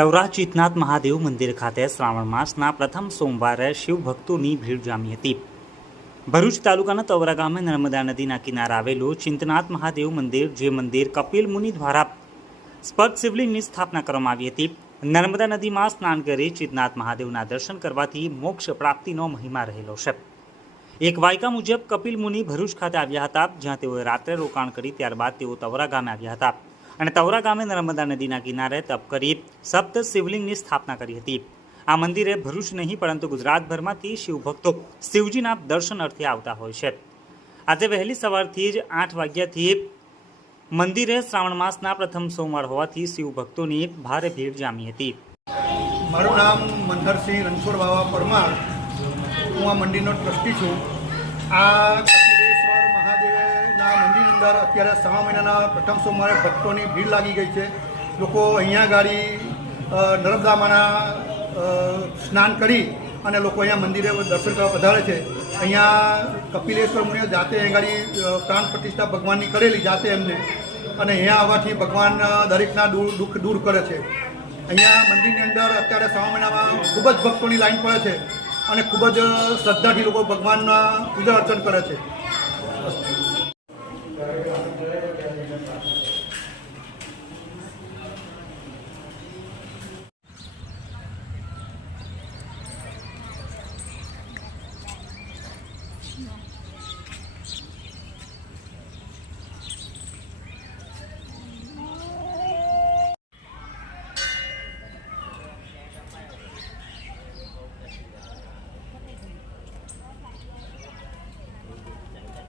તવરા ચિતનાથ મહાદેવ મંદિર ખાતે શ્રાવણ માસના પ્રથમ સોમવારે શિવભક્તોની ભીડ જામી હતી. ભરૂચ તાલુકાના તવરા ગામે નર્મદા નદીના કિનારે આવેલું ચિંતનાથ મહાદેવ મંદિર, જે મંદિર કપિલ મુનિ દ્વારા સ્પર્ધ શિવલિંગની સ્થાપના કરવામાં આવી હતી. નર્મદા નદીમાં સ્નાન કરી ચિતનાથ મહાદેવના દર્શન કરવાથી મોક્ષ પ્રાપ્તિનો મહિમા રહેલો છે. એક વાયકા મુજબ કપિલ મુનિ ભરૂચ ખાતે આવ્યા હતા, જ્યાં તેઓએ રાત્રે રોકાણ કરી ત્યારબાદ તેઓ તવરા ગામે આવ્યા હતા. અને તવરા ગામે નર્મદા નદીના કિનારે તપ કરી સપ્ત શિવલિંગની સ્થાપના કરી હતી. આ મંદિરે ભરૂચ નહીં, પરંતુ ગુજરાતભરમાંથી શિવભક્તો શિવજીના દર્શન અર્થે આવતા હોય છે. આજે વહેલી સવારથી જ આઠ વાગ્યાથી મંદિરે શ્રાવણ માસના પ્રથમ સોમવાર હોવાથી શિવભક્તોની ભારે ભીડ જામી હતી. મારું નામ મંદરસિંહ રણછોડ બાવા પરમાર. હું આ મંદિરનો ટ્રસ્ટી છું. આ કપિલેશ્વર મહાદેવના મંદિરની અંદર અત્યારે સવા મહિનાના પ્રથમ સોમવારે ભક્તોની ભીડ લાગી ગઈ છે. લોકો અહીંયા ગાડી નર્મદામાના સ્નાન કરી અને લોકો અહીંયા મંદિરે દર્શન કરવા વધારે છે. અહીંયા કપિલેશ્વર મુનિએ જાતે અહીં ગાડી પ્રાણ પ્રતિષ્ઠા ભગવાનની કરેલી જાતે એમને. અને અહીંયા આવવાથી ભગવાન દરેકના દુઃખ દુઃખ દૂર કરે છે. અહીંયા મંદિરની અંદર અત્યારે શ્રાવણ મહિનામાં ખૂબ જ ભક્તોની લાઈન પડે છે અને ખૂબ જ શ્રદ્ધાથી લોકો ભગવાનના પૂજા અર્ચન કરે છે. Yeah.